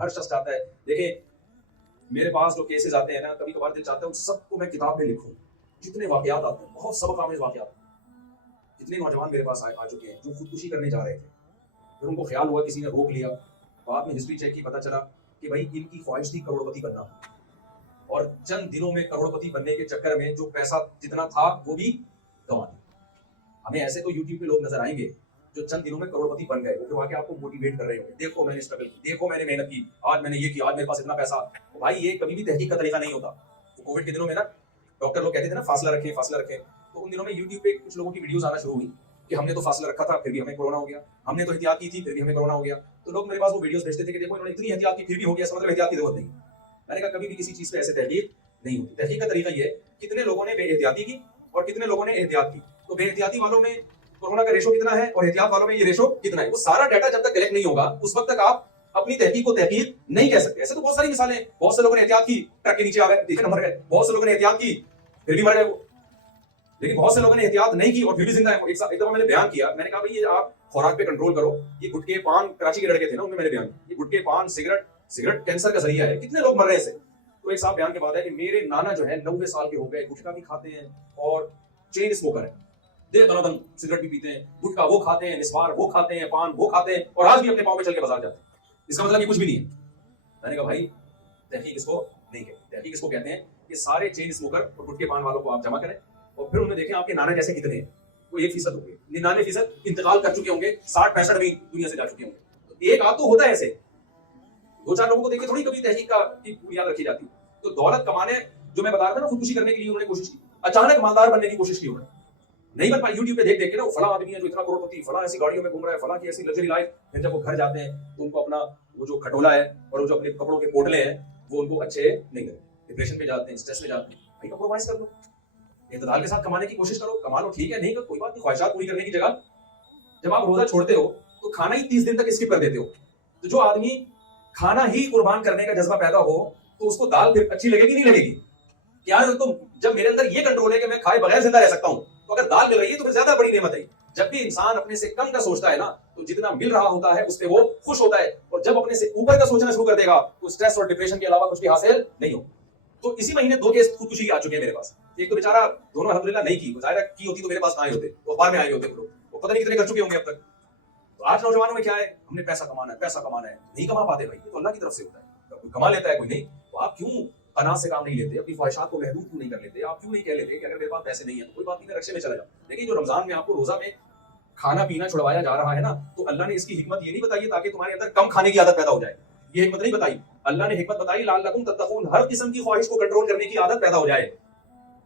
ہر شخص چاہتا ہے. دیکھیں میرے پاس جو کیسز آتے ہیں نا, کبھی کبھار دل چاہتا ہے ان سب کو میں کتاب میں لکھوں. جتنے واقعات آتے ہیں بہت سبق آمیز واقعات. جتنے نوجوان میرے پاس آ چکے ہیں جو خودکشی کرنے جا رہے تھے, پھر ان کو خیال ہوا کسی نے روک لیا, بعد میں ہسٹری چیک کی, پتا چلا کہ بھائی ان کی خواہش تھی کروڑپتی بننا, اور چند دنوں میں کروڑپتی بننے کے چکر میں جو پیسہ جتنا تھا وہ بھی گنوا دیا. ہمیں ایسے تو یوٹیوب پہ لوگ نظر آئیں گے جو چند دنوں میں کروڑپتی بن گئے, وہ پھر واقعی آپ کو موٹیویٹ کر رہے ہوں گے, دیکھو میں نے اسٹرگل کی, دیکھو میں نے محنت کی, آج میں نے یہ کیا, آج میرے پاس اتنا پیسہ. بھائی یہ کبھی بھی تحقیق کا طریقہ نہیں ہوتا. کووڈ کے دنوں میں نا ڈاکٹر لوگ کہتے تھے نا فاصلہ رکھیں فاصلہ رکھیں, تو ان دنوں میں یوٹیوب پہ کچھ لوگوں کی ویڈیوز آنا شروع ہوئی کہ ہم نے تو فاصلہ رکھا تھا پھر بھی ہمیں کورونا ہو گیا, ہم نے تو احتیاط کی تھی پھر بھی ہمیں کورونا ہو گیا. تو لوگ میرے پاس وہ ویڈیوز بھیجتے تھے کہ دیکھو انہوں نے اتنی احتیاط کی پھر بھی ہو گیا, اس مطلب احتیاط کی ضرورت نہیں. میں نے کہا کبھی بھی کسی چیز پہ ایسے تحقیق نہیں ہوتی. تحقیق کا طریقہ یہ ہے کتنے لوگوں نے بے احتیاطی کی اور کتنے لوگوں نے احتیاط کی. تو بے احتیاطی والوں میں کورونا کا ریشو کتنا ہے اور احتیاط والوں میں یہ ریشو کتنا ہے, وہ سارا ڈیٹا جب تک کلیکٹ نہیں ہوگا اس وقت تک آپ اپنی تحقیق کو تحقیق نہیں کہہ سکتے. ایسے تو بہت ساری مثالیں ہیں, بہت سے لوگوں نے احتیاط کی ٹرک کے نیچے آ گئے, دیکھیں مر گئے. بہت سے لوگوں نے احتیاط کی پھر بھی مر گئے وہ. لیکن بہت سے لوگوں نے احتیاط نہیں کی اور پھر بھی زندہ ہے. ایک دفعہ میں نے بیان کیا, میں نے کہا بھائی یہ آپ خوراک پہ کنٹرول کرو. یہ گٹکے پان کراچی کے لڑکے تھے نا, ان میں نے بیان کیا یہ گٹکے پان سگریٹ کینسر کا ذریعہ ہے, کتنے لوگ مر رہے ہیں اسے. تو ایک صاحب بیان کے بعد ہے کہ میرے نانا جو ہے 90 سال کے ہو گئے, گٹکا بھی کھاتے ہیں اور چین اسموکر ہے, دیر دن سگریٹ بھی پیتے ہیں, گٹکا وہ کھاتے ہیں, نسوار وہ کھاتے ہیں, پان وہ کھاتے ہیں, اور آج بھی اپنے پاؤں پہ چل کے بازار جاتے ہیں. اس کا مطلب یہ کچھ بھی نہیں ہے. میں نے کہا بھائی تحقیق اس کو نہیں کہتے. تحقیق اس کو کہتے ہیں کہ سارے چین اسموکر اور گٹکے پان والوں کو آپ جمع کریں اور پھر انہیں دیکھیں آپ کے نانا جیسے کتنے ہیں. وہ 1% ہوں گے, 99% انتقال کر چکے ہوں گے, 60-65 بھی دنیا سے جا چکے ہوں گے. ایک آدھ تو ہوتا ہے ایسے, 2-4 لوگوں کو دیکھ کے تھوڑی کبھی تحقیق کی بنیاد رکھی جاتی. تو دولت کمانے جو میں بتا رہا تھا نا خودکشی کرنے کے لیے انہوں نے کوشش کی, اچانک مالدار بننے کی کوشش کی انہوں نے, نہیں بن پائی. یوٹیوب پہ دیکھ کے نا وہ فلاں آدمی ہے جو اتنا کروڑپتی, فلاں ایسی گاڑیوں میں گھوم رہا ہے, فلاں کی ایسی لگژری لائف. پھر جب وہ گھر جاتے ہیں تو ان کو اپنا وہ جو کھٹولا ہے اور وہ جو اپنے کپڑوں کے پوٹلے ہیں وہ ان کو اچھے نہیں لگتے, ڈپریشن میں جاتے ہیں, اسٹریس میں جاتے ہیں. بھائی کمپرومائز کر لو, اعتدال کے ساتھ کمانے کی کوشش کرو, کما لو ٹھیک ہے, نہیں کوئی بات نہیں. خواہشات پوری کرنے کی جگہ جب آپ روزہ چھوڑتے ہو تو کھانا ہی 30 دن تک اسکپ کر دیتے ہو. تو جو آدمی کھانا ہی قربان کرنے کا جذبہ پیدا ہو تو اس کو دال پھر اچھی لگے گی نہیں لگے گی. کیا تو جب میرے اندر یہ کنٹرول ہے کہ میں کھائے بغیر زندہ رہ سکتا ہوں, تو اگر دال مل رہی ہے تو پھر زیادہ بڑی نعمت ہے. جب بھی انسان اپنے سے کم کا سوچتا ہے نا تو جتنا مل رہا ہوتا ہے اس پہ وہ خوش ہوتا ہے, اور جب اپنے سے اوپر کا سوچنا شروع کر دے گا تو اسٹریس اور ڈپریشن کے علاوہ کچھ بھی حاصل نہیں ہو. تو اسی مہینے 2 کیس خودکشی کے آ چکے ہیں میرے پاس. ایک تو بیچارہ دونوں الحمدللہ نہیں کی, ظاہر کی ہوتی تو میرے پاس آئے ہوتے, وہ اخبار میں آئے ہوتے, وہ پتہ نہیں کتنے کر چکے ہوں گے اب تک. تو آج نوجوانوں میں کیا ہے, ہم نے پیسہ کمانا ہے, پیسہ کمانا ہے, نہیں کما پاتے. بھائی یہ تو اللہ کی طرف سے ہوتا ہے, کوئی کما لیتا ہے کوئی نہیں. تو آپ کیوں قناعت سے کام نہیں لیتے, اپنی خواہشات کو محدود کیوں نہیں کر لیتے؟ آپ کیوں نہیں کہہ لیتے کہ اگر میرے پاس پیسے نہیں ہیں تو کوئی بات نہیں, میں رکشے میں چلا جاؤں. لیکن جو رمضان میں آپ کو روزہ میں کھانا پینا چھڑوایا جا رہا ہے نا, تو اللہ نے اس کی حکمت یہ نہیں بتائی تاکہ تمہارے اندر کم کھانے کی عادت پیدا ہو جائے. یہ حکمت نہیں بتائی. اللہ نے حکمت بتائی لعلکم تتقون, ہر قسم کی خواہش کو کنٹرول کرنے کی عادت پیدا ہو جائے.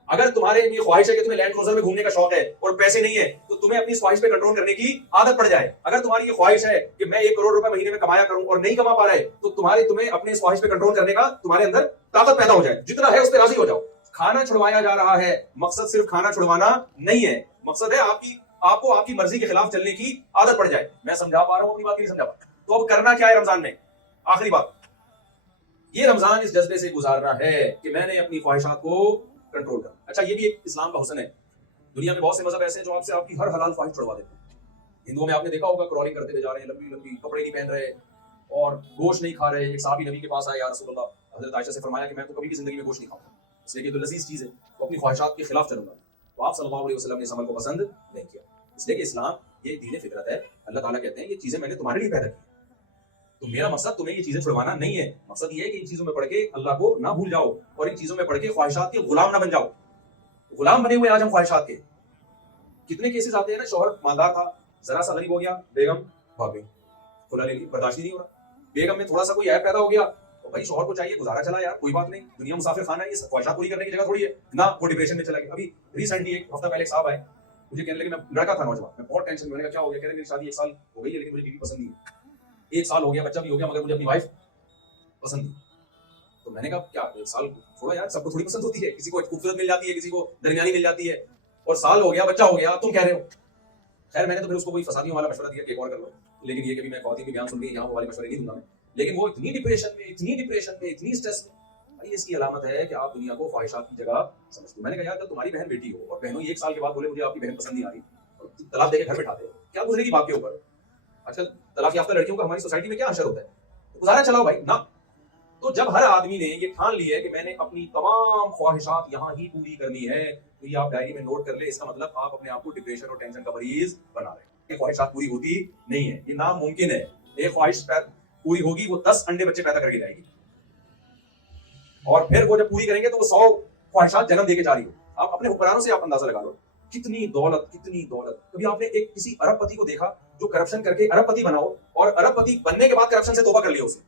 اگر تمہارے یہ خواہش ہے کہ تمہیں لینڈ کروزر میں گھومنے کا شوق ہے اور پیسے نہیں ہے تو تمہیں اپنی اس خواہش پہ کنٹرول کرنے کی عادت پڑ جائے. اگر تمہاری یہ خواہش ہے کہ میں 1 کروڑ روپے مہینے میں کمایا کروں اور نہیں کما پا رہے تو تمہیں اپنے اس خواہش پہ کنٹرول کرنے کا تمہارے اندر طاقت پیدا ہو جائے. جتنا ہے اس پہ راضی ہو جاؤ. کھانا چھڑوایا جا رہا ہے, مقصد صرف کھانا چھڑوانا نہیں ہے, مقصد ہے آپ کو آپ کی مرضی کے خلاف چلنے کی عادت پڑ جائے. میں سمجھا پا رہا ہوں اپنی بات نہیں سمجھا پا. تو اب کرنا کیا ہے رمضان میں؟ آخری بات, یہ رمضان اس جذبے سے گزارنا ہے کہ میں نے اپنی خواہشات کو کنٹرول کرنا. اچھا یہ بھی ایک اسلام کا حسن ہے. دنیا میں بہت سے مذہب ایسے ہیں جو آپ سے آپ کی ہر حلال خواہش چھڑوا دیتے ہیں. ہندوؤں میں آپ نے دیکھا ہوگا کرالنگ کرتے ہوئے جا رہے ہیں, لمبی لمبی, کپڑے نہیں پہن رہے اور گوشت نہیں کھا رہے. ایک صحابی نبی کے پاس آئے, یا رسول اللہ, حضرت عائشہ سے فرمایا کہ میں تو کبھی بھی زندگی میں گوشت نہیں کھاؤں گا, اس لیے کہ تو لذیذ چیز ہے, تو اپنی خواہشات کے خلاف چلوں گا. تو آپ صلی اللہ علیہ وسلم نے اس عمل کو پسند نہیں کیا, اس لیے کہ اسلام یہ دین فطرت ہے. اللہ تعالیٰ کہتے ہیں یہ چیزیں میں نے تمہارے لیے پیدا کی, تو میرا مقصد تمہیں یہ چیزیں چھڑوانا نہیں ہے. مقصد یہ ہے کہ ان چیزوں میں پڑھ کے اللہ کو نہ بھول جاؤ اور ان چیزوں میں پڑھ کے خواہشات کے غلام نہ بن جاؤ. غلام بنے ہوئے آج ہم خواہشات کے. کتنے کیسز آتے ہیں نا, شوہر مالدار تھا, ذرا سا غریب ہو گیا, بیگم بھاگ گئی, کھلا لے لی, برداشت نہیں ہو رہا. بیگم میں تھوڑا سا کوئی عیب پیدا ہو گیا تو بھائی شوہر کو چاہیے گزارا چلا یار, کوئی بات نہیں, دنیا مسافر خانہ ہے, یہ خواہشات پوری کرنے کی جگہ تھوڑی ہے نا. وہ ڈپریشن میں چلا گیا. ابھی ریسنٹلی ایک ہفتہ پہلے ایک صاحب آئے, مجھے کہنے لگے, میں لڑکا تھا نوجوان, میں بہت ٹینشن میں, نے کہا کیا ہو گیا؟ کہہ رہے میری شادی 1 سال ہو گئی ہے لیکن مجھے بیوی پسند نہیں ہے. 1 سال ہو گیا, بچہ بھی ہو گیا, مگر مجھے اپنی وائف پسند نہیں. تو میں نے کہا کیا 1 سال تھوڑا یار, سب کو تھوڑی پسند ہوتی ہے, کسی کو خوبصورت مل جاتی ہے, کسی کو درمیانی مل جاتی ہے, اور سال ہو گیا, بچہ ہو گیا, تم کہہ رہے ہو. خیر میں نے تو پھر اس کو کوئی فسادیوں والا مشورہ دیا کہ ایک اور کر لو, لیکن یہ کہ میں خواتین کے بیان سن لی, یہاں وہ والے مشورے نہیں دوں گا میں. لیکن وہ اتنی ڈپریشن میں اتنی اسٹریس میں, بھائی اس کی علامت ہے کہ آپ دنیا کو خواہشات کی جگہ سمجھتے ہو. میں نے کہا یار جب تمہاری بہن بیٹی ہو اور بہنوں 1 سال کے بعد بولے مجھے آپ کی بہن پسند نہیں آ رہی, اور طلاق دے کے گھر بٹھاتے ہو, کیا گزرے گی باپ کے اوپر؟ آج کل طلاق یافتہ لڑکیوں کا ہماری سوسائٹی میں کیا اشر ہوتا ہے, گزارا چلاؤ بھائی نا. تو جب ہر آدمی نے یہ ٹھان لی ہے کہ میں نے اپنی تمام خواہشات یہاں ہی پوری کرنی ہے, تو یہ آپ ڈائری میں نوٹ کر لیں, اس کا مطلب آپ اپنے آپ کو ڈپریشن اور ٹینشن کا مریض بنا رہے ہیں. یہ خواہشات پوری ہوتی نہیں ہے, یہ ناممکن ہے. ایک خواہش پوری ہوگی وہ 10 انڈے بچے پیدا کر کے جائے گی, اور پھر وہ جب پوری کریں گے تو وہ 100 خواہشات جنم دے کے جاری ہو. آپ اپنے حکمرانوں سے آپ اندازہ لگا لو کتنی دولت, کتنی دولت. کبھی آپ نے ایک کسی ارب پتی کو دیکھا جو کرپشن کر کے ارب پتی بناؤ, اور ارب پتی بننے کے بعد کرپشن سے توبہ کر لیا اسے؟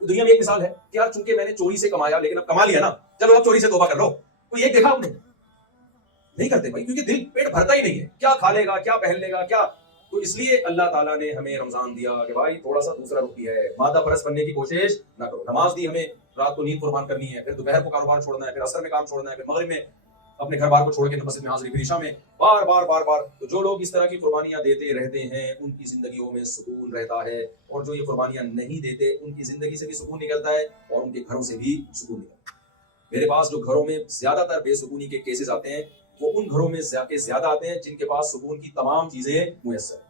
دنیا میں ایک مثال ہے کہ یار چونکہ میں نے چوری سے کمایا لیکن اب کما لیا نا, چلو اب چوری سے توبہ کر لو. تو یہ دیکھا آپ نے نہیں کرتے بھائی, کیونکہ دل پیٹ بھرتا ہی نہیں ہے. کیا کھا لے گا, کیا پہن لے گا, کیا. تو اس لیے اللہ تعالیٰ نے ہمیں رمضان دیا کہ بھائی تھوڑا سا دوسرا رخ بھی ہے, مادہ پرست بننے کی کوشش نہ کرو. نماز دی ہمیں, رات کو نیند قربان کرنی ہے, پھر دوپہر کو کاروبار چھوڑنا ہے, پھر عصر میں کام چھوڑنا ہے, پھر مغرب میں اپنے گھر بار کو چھوڑ کے مسجد میں حاضری, پھر عشاء میں بار بار بار بار. تو جو لوگ اس طرح کی قربانیاں دیتے رہتے ہیں ان کی زندگیوں میں سکون رہتا ہے, اور جو یہ قربانیاں نہیں دیتے ان کی زندگی سے بھی سکون نکلتا ہے اور ان کے گھروں سے بھی سکون نکلتا ہے. میرے پاس جو گھروں میں زیادہ تر بے سکونی کے کیسز آتے ہیں وہ ان گھروں میں زیادہ آتے ہیں جن کے پاس سکون کی تمام چیزیں میسر ہیں.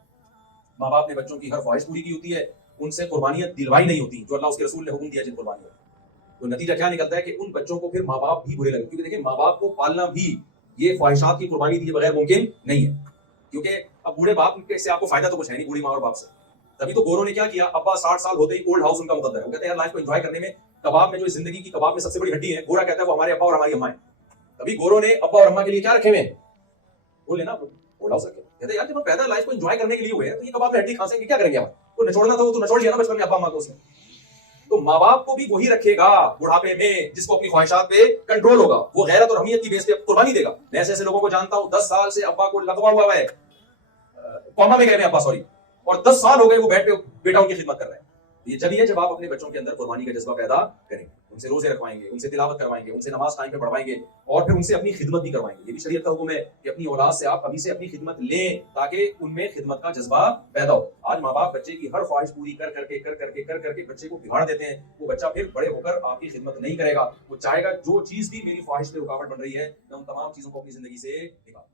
ماں باپ نے بچوں کی ہر خواہش پوری کی ہوتی ہے, ان سے قربانیاں دلوائی نہیں ہوتی جو اللہ اس کے رسول نے حکم دیا جن قربانیوں. تو نتیجہ کیا نکلتا ہے کہ ان بچوں کو پھر ماں باپ بھی برے لگے, کیونکہ دیکھیں ماں باپ کو پالنا بھی یہ خواہشات کی قربانی دیے بغیر ممکن نہیں ہے. کیونکہ اب بوڑھے باپ سے آپ کو فائدہ تو کچھ ہے نہیں, بوڑھی ماں اور باپ سے. تبھی تو گوروں نے کیا کیا, ابا 60 سال ہوتے ہی اولڈ ہاؤس ان کا مقدر ہے. وہ کہتے ہیں لائف کو انجوائے کرنے میں کباب میں جو زندگی کی کباب میں سب سے بڑی ہڈی ہے, گورا کہتا ہے وہ ہمارے ابا اور ہماری اماں ہیں. تبھی گوروں نے ابا اور اماں کے لیے کیا رکھے ہوئے ہیں, بولے نا اولڈ ہاؤس رکھے. کہتے ہیں یار جب وہ پیدا لائف کو انجوائے کرنے کے لیے ہوئے ہیں تو یہ کباب میں ہڈی کھانسیں گے, کیا کریں گے آپ, تو نچوڑنا تھا وہ تو نچوڑ لیا نا بچپن میں ابا اماں کو اس نے. تو ماں باپ کو بھی وہی رکھے گا بڑھاپے میں جس کو اپنی خواہشات پہ کنٹرول ہوگا, وہ غیرت اور حمیت کی بیس پہ قربانی دے گا. میں ایسے ایسے لوگوں کو جانتا ہوں 10 سال سے ابا کو لگوا ہوا ہے, کوما میں گئے ہیں ابا سوری, اور 10 سال ہو گئے وہ بیٹھ پہ بیٹا ان کی خدمت کر رہے ہیں. یہ جب یہ جب آپ اپنے بچوں کے اندر قربانی کا جذبہ پیدا کریں گے, ان سے روزے رکھوائیں گے, ان سے تلاوت کروائیں گے, ان سے نماز ٹائم پہ پڑھوائیں گے, اور پھر ان سے اپنی خدمت بھی کروائیں گے. یہ بھی شریعت کا حکم ہے کہ اپنی اولاد سے آپ ابھی سے اپنی خدمت لیں تاکہ ان میں خدمت کا جذبہ پیدا ہو. آج ماں باپ بچے کی ہر خواہش پوری کر کر کے بچے کو بگاڑ دیتے ہیں. وہ بچہ پھر بڑے ہو کر آپ کی خدمت نہیں کرے گا, وہ چاہے گا جو چیز بھی میری خواہش پہ رکاوٹ بن رہی ہے میں ان تمام چیزوں کو اپنی زندگی سے نکالوں.